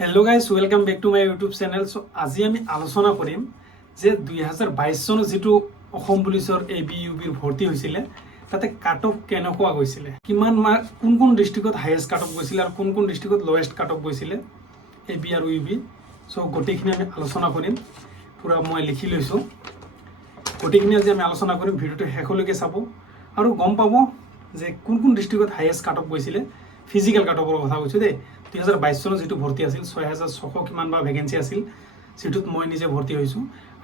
Hello guys welcome back to my YouTube channel. So आज आम आलोचना करिम जे 2022 चन जी पुलिसर ABUB भर्ती होइसिले ताते काट अफ केनेकुवा गइसिले किमान मार्क कोन डिस्ट्रिक्ट हाइएस्ट काट अफ गइसिले और कोन डिस्ट्रिक्ट लोएस्ट काट अफ गइसिले AB और UB। सो गोटेखिनि आम आलोचना करिम पूरा मैं लिखि लैसो गोटेखिनि आज आम आलोचना करिम भिडिओটো शेषলৈকে চাব और गम पाब जे कोन डिस्ट्रिक्ट हाइएस्ट काट अफ गइसिले फिजिकल काट अफर कथा কৈছো दे 2022 চনৰ যেটো ভৰ্তি আছিল 6600 কিমান বা ভ্যাকেন্সি আছিল যেটোত মই নিজে ভৰ্তি হৈছো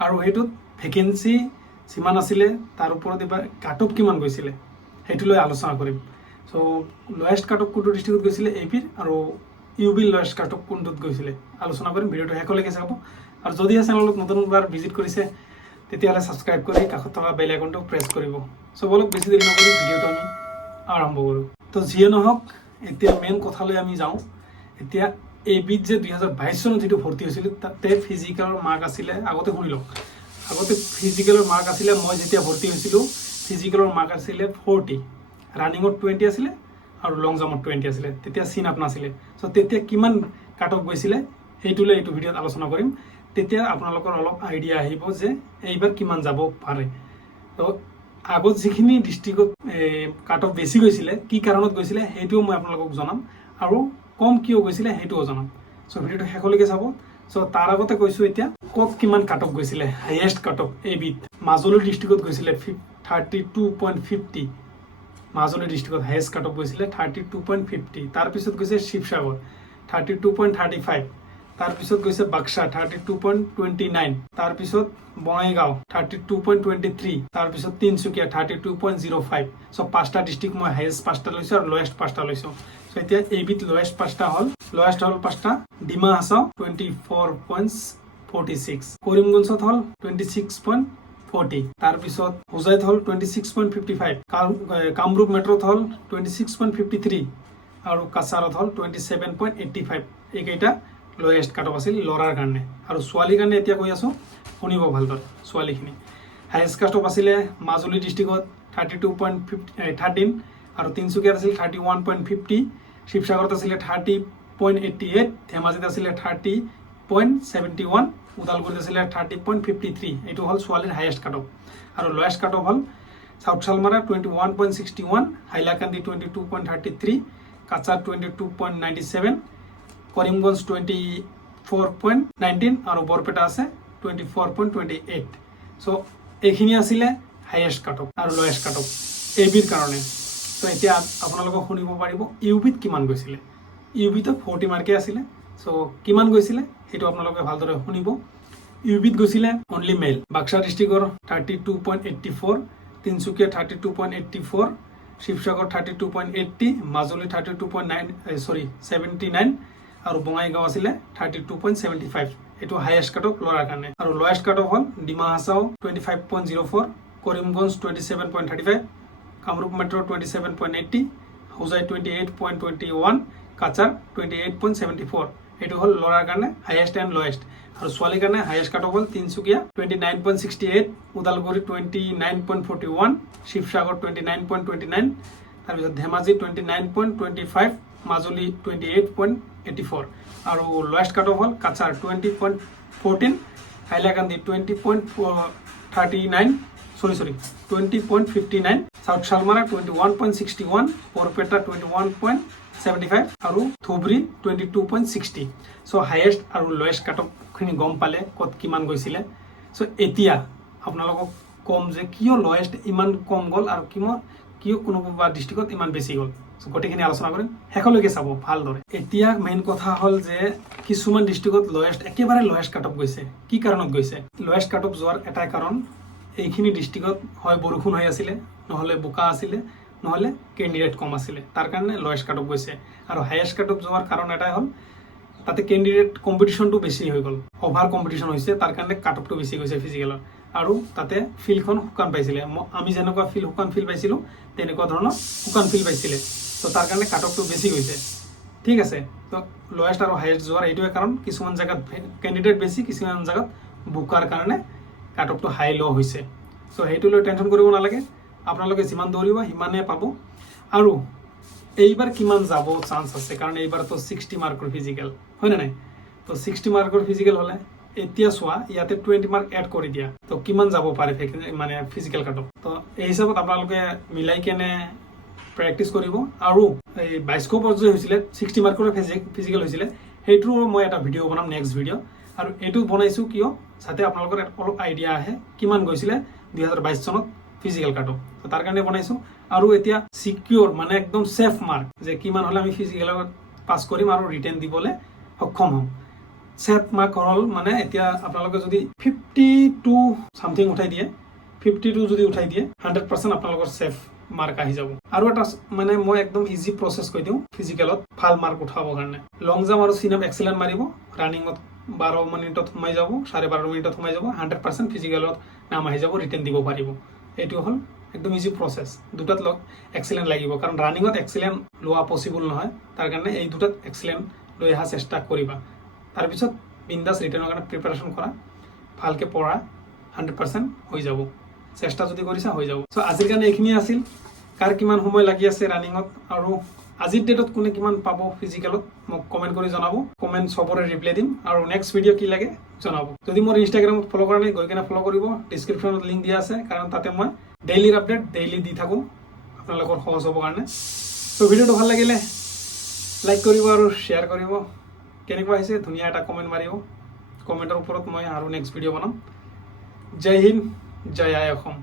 আৰু হেতুত ভ্যাকেন্সি সিমান আছিল তাৰ ওপৰত এবাৰ কাট অফ কিমান গৈছিল হেতু লৈ আলোচনা কৰিম। সো লোয়েষ্ট কাট অফ কোনটো ডিস্ট্ৰিক্টত গৈছিল AB আৰু UB লোয়েষ্ট কাট অফ কোনটোত গৈছিল আলোচনা কৰিম। ভিডিওটো শেষলৈকে চাব আৰু যদি চেনেলক নতুনবাৰ ভিজিট কৰিছে তেতিয়াহলে সাবস্ক্ৰাইব কৰি কাষত থকা বেল আইকনটো প্ৰেছ কৰিব। সো বলক বেছি দেৰি নকৰি ভিডিওটো আমি আৰম্ভ কৰো। তো যিয়ে নহওক এতিয়া মেইন কথালৈ আমি যাওঁ। এতিয়া AB যে 2022 চনত যেটো ভৰ্তি হৈছিল তাতে ফিজিক্যালৰ মাৰ্ক আছিল আগতে শুনি লওক আগতে ফিজিক্যালৰ মাৰ্ক আছিল মই যেতিয়া ভৰ্তি হৈছিল ফিজিক্যালৰ মাৰ্ক আছিল 40 ৰানিংত 20 আছিল আৰু লং জাম্পত 20 আছিল তেতিয়া সিন আপ নাছিল। সো তেতিয়া কিমান কাট অফ গৈছিল এইটোলৈ এইটো ভিডিওত আলোচনা কৰিম তেতিয়া আপোনালোকৰ অলপ আইডিয়া আহিব যে এইবাৰ কিমান যাব পাৰে। তো আগত যিখিনি ডিস্ট্ৰিক্টত কাট অফ বেছি গৈছিল কি কাৰণত গৈছিল হেইটো মই আপোনালোকক জনাম আৰু কম কিয় গৈছিল হেইটো জনাম। সো ভিডিওটো শেষলৈকে চাব। সো তাৰ আগতে কৈছো এতিয়া কত কিমান কাট অফ গৈছিল highest cut off AB Majuli ডিস্ট্রিক্টত গৈছিল 32.50 মাজুলী ডিস্ট্রিক্টত হাইয়েষ্ট কাট অফ গৈছিল 32.50 তাৰ পিছত গৈছে শিৱসাগৰ 32.35 তাৰ পিছত গৈছে বাক্সা 32.29 তাৰ পিছত বঙাইগাঁও 32.23 তাৰ পিছত তিনচুকীয়া 32.05। সো পাঁচটা ডিস্ট্ৰিক্ট মই হাইয়েষ্ট পাঁচটা লৈছো আৰু লোয়েষ্ট পাঁচটা লৈছো। সো এতিয়া AB লোয়েষ্ট পাঁচটা হল লোয়েষ্ট হল পাঁচটা ডিমা হাছাও 24.46 কৰিমগঞ্জত হল 26.40 তাৰ পিছত হোজাইত হল 26.55 কামৰূপ মেট্ৰত হল 26.53 আৰু কাছাৰত হল 27.85 এইকেইটা লোয়েষ্ট কাট অফ আছিল লৰাৰ কাৰণে। আৰু ছোৱালীৰ কাৰণে এতিয়া কৈ আছো শুনিব ভালদৰে ছোৱালীখিনি হাইয়েষ্ট কাট অফ আছিল মাজুলী ডিস্ট্ৰিক্টত 32.13 আৰু তিনচুকীয়াত আছিল 31.50 শিৱসাগৰত আছিল 30.88 ধেমাজিত আছিল 30.71 ওদালগুৰিত আছিল 30.53 এইটো হল ছোৱালীৰ হাইয়েষ্ট কাট অফ। আৰু লোয়েষ্ট কাট অফ হল সাউথ শালমাৰা 21.61 হাইলাকান্দি 22.33 কাছাৰ 22.97 কৰিমগঞ্জ 24.19 আৰু বৰপেটা আছে 24.28। সো এইখিনি আছিল হাইয়েষ্ট কাট অফ আৰু লোয়েষ্ট কাট অফ ABৰ কাৰণে। তো এতিয়া আপোনালোকক শুনিব পাৰিব UBত কিমান গৈছিল UBত 40 মাৰ্কে আছিল। সো কিমান গৈছিল হেতু আপোনালোকে ভালদৰে শুনিব। UBত গৈছিল অনলি মেল বাক্সা ডিস্ট্ৰিক্টৰ 32.84 তিনচুকীয়া 32.84 শিৱসাগৰ 32.80 মাজুলী 79 আৰু বঙাইগাঁও আছিল 32.75 এটো হাইয়েষ্ট কাট অফ লৰাৰ কাৰণে। আৰু লোয়েষ্ট কাট অফ হল ডিমা হাছাও 25.04 কৰিমগঞ্জ 27.35 কামৰূপ মেট্ৰ 27.80 হোজাই 28.21 কাছাৰ 28.74 এটো হল লৰাৰ কাৰণে হাইয়েষ্ট এণ্ড লোয়েষ্ট। আৰু ছোৱালীৰ কাৰণে হাইয়েষ্ট কাট অফ হল তিনচুকীয়া 29.68 ওদালগুৰি 29.41 শিৱসাগৰ 29.29 তাৰপিছত ধেমাজি 29.25 মাজুলী 28.84 আৰু লোয়েষ্ট কাট অফ হল কাছাৰ 20.14 হাইলাকান্দি 20.59 সাউথ শালমাৰা 21.61 বৰপেটা 21.75 আৰু ধুবুৰী 22.60। সো হাইয়েষ্ট আৰু লোয়েষ্ট কাট অফ খিনি গম পালে কত কিমান গৈছিল। সো এতিয়া আপোনালোকক কম যে কিয় লোয়েষ্ট ইমান কম গল আৰু কিয় কোনোবা ডিস্ট্ৰিক্টত ইমান বেছি গল। গোটেইখিনি আলোচনা কৰিম শেষলৈকে চাব ভালদৰে। এতিয়া মেইন কথা হল যে কিছুমান ডিস্ট্ৰিক্টত লোয়েষ্ট একেবাৰে লোয়েষ্ট কাট অফ গৈছে কি কাৰণত গৈছে লোয়েষ্ট কাট অফ যোৱাৰ এটাই কাৰণ এইখিনি ডিস্ট্ৰিক্টত হয় বৰষুণ হৈ আছিল নহলে বোকা আছিল নহলে ক্যান্ডিডেট কম আছিল তাৰ কাৰণে লোয়েষ্ট কাট অফ গৈছে। আৰু হাইয়েষ্ট কাট অফ যোৱাৰ কাৰণ এটাই হল তাতে ক্যান্ডিডেট কম্পিটিশনটো বেছি হৈ গল ওভাৰ কম্পিটিশন হৈছে তাৰ কাৰণে কাট অফটো বেছি গৈছে ফিজিক্যালৰ। আৰু তাতে ফিল্ডখন শুকান পাইছিল আমি যেনেকুৱা শুকান ফিল্ড পাইছিল তেনেকুৱা ধৰণৰ শুকান ফিল্ড পাইছিল। তো তাৰ কাৰণে কাট অফটো বেছি গৈছে ঠিক আছে। তো লোয়েষ্ট আৰু হাইয়েষ্ট যোৱাৰ এইটোৱে কাৰণ কিছুমান জায়গাত ক্যান্ডিডেট বেছি কিছুমান জায়গাত বোকাৰ কাৰণে কাট অফটো হাই ল হৈছে। সো হেইটো লৈ টেনশন কৰিব নালাগে আপোনালোকে যিমান দৌৰিব সিমানে পাব। আৰু এইবাৰ কিমান যাব চান্স আছে কাৰণ এইবাৰ তো 60 মাৰ্কৰ ফিজিক্যাল হয় না নাই তো 60 মাৰ্কৰ ফিজিকেল হ'লে এতিয়া চোৱা ইয়াতে 20 মাৰ্ক এড কৰি দিয়া তো কিমান যাব পাৰে মানে ফিজিকেল কাট অফ তো এই হিচাপত আপোনালোকে মিলাই কেনে প্ৰেক্টিছ কৰিব আৰু এই 2200 পৰ্যায় হৈছিলে 60 মাৰ্কৰ ফিজিকেল হৈছিলে সেইটো মই এটা ভিডিঅ' বনাম নেক্সট ভিডিঅ' আৰু এইটো বনাইছোঁ কিয় যাতে আপোনালোকৰ অলপ আইডিয়া আহে কিমান গৈছিলে 2022 চনত ফিজিকেল কাট অফ তো তাৰ কাৰণে বনাইছোঁ আৰু এতিয়া সিকিউৰ মানে একদম সেফ মাৰ্ক যে কিমান হ'লে আমি ফিজিকেলত পাছ কৰিম আৰু ৰিটেন দিবলৈ সক্ষম হ'ম সেফ মাৰ্ক হ'ল মানে এতিয়া আপোনালোকে যদি 52 সামথিং উঠাই দিয়ে 52 যদি উঠাই দিয়ে 100% আপোনালোকৰ সেফ মাৰ্ক আহি যাব আৰু এটা মানে মই একদম ইজি প্ৰসেস কৈ দিওঁ ফিজিকেলত ভাল মাৰ্ক উঠাবৰ কাৰণে লং জাম্প আৰু সিন আপ এক্সেলেন্ট মাৰিব ৰানিঙত 12 মিনিটত সোমাই যাব 12.5 মিনিটত সোমাই যাব 100% ফিজিকেলত নাম আহি যাব ৰিটেন দিব পাৰিব এইটো হ'ল একদম ইজি প্ৰসেস দুটাত লগ এক্সেলেন্ট লাগিব কাৰণ ৰানিঙত এক্সেলেন্ট লোৱা পসিবল নহয় তাৰ কাৰণে এই দুটাত এক্সেলেন্ট লৈ অহা চেষ্টা কৰিবা তাৰ পিছত বিন্দাস ৰিটেনৰ কাৰণে প্ৰিপাৰেচন কৰা ভালকে পঢ়া 100% হৈ যাব চেষ্টা যদি কৰিছা হৈ যাব সো আজিৰ কাৰণে এইখিনি আছিল কাৰ কিমান সময় লাগি আছে ৰানিঙত আৰু আজিৰ ডেটত কোনে কিমান পাব ফিজিকেলত মোক কমেন্ট কৰি জনাব কমেন্ট সবৰে ৰিপ্লাই দিম আৰু নেক্সট ভিডিঅ' কি লাগে জনাব যদি মোৰ ইনষ্টাগ্ৰামত ফলো কৰা নাই গৈ কেনে ফলো কৰিব ডেসক্ৰিপচনত লিংক দিয়া আছে কাৰণ তাতে মই ডেইলি আপডেট ডেইলি দি থাকো আপোনালোকৰ সহজ হ'ব কাৰণে তো ভিডিঅ'টো ভাল লাগিলে লাইক কৰিব আৰু শ্বেয়াৰ কৰিব কেনেকুৱা হৈছে ধুনীয়া এটা কমেন্ট মাৰিব কমেন্টৰ ওপৰত মই আৰু নেক্সট ভিডিঅ' বনাম জয় হিন্দ জয় আই অসম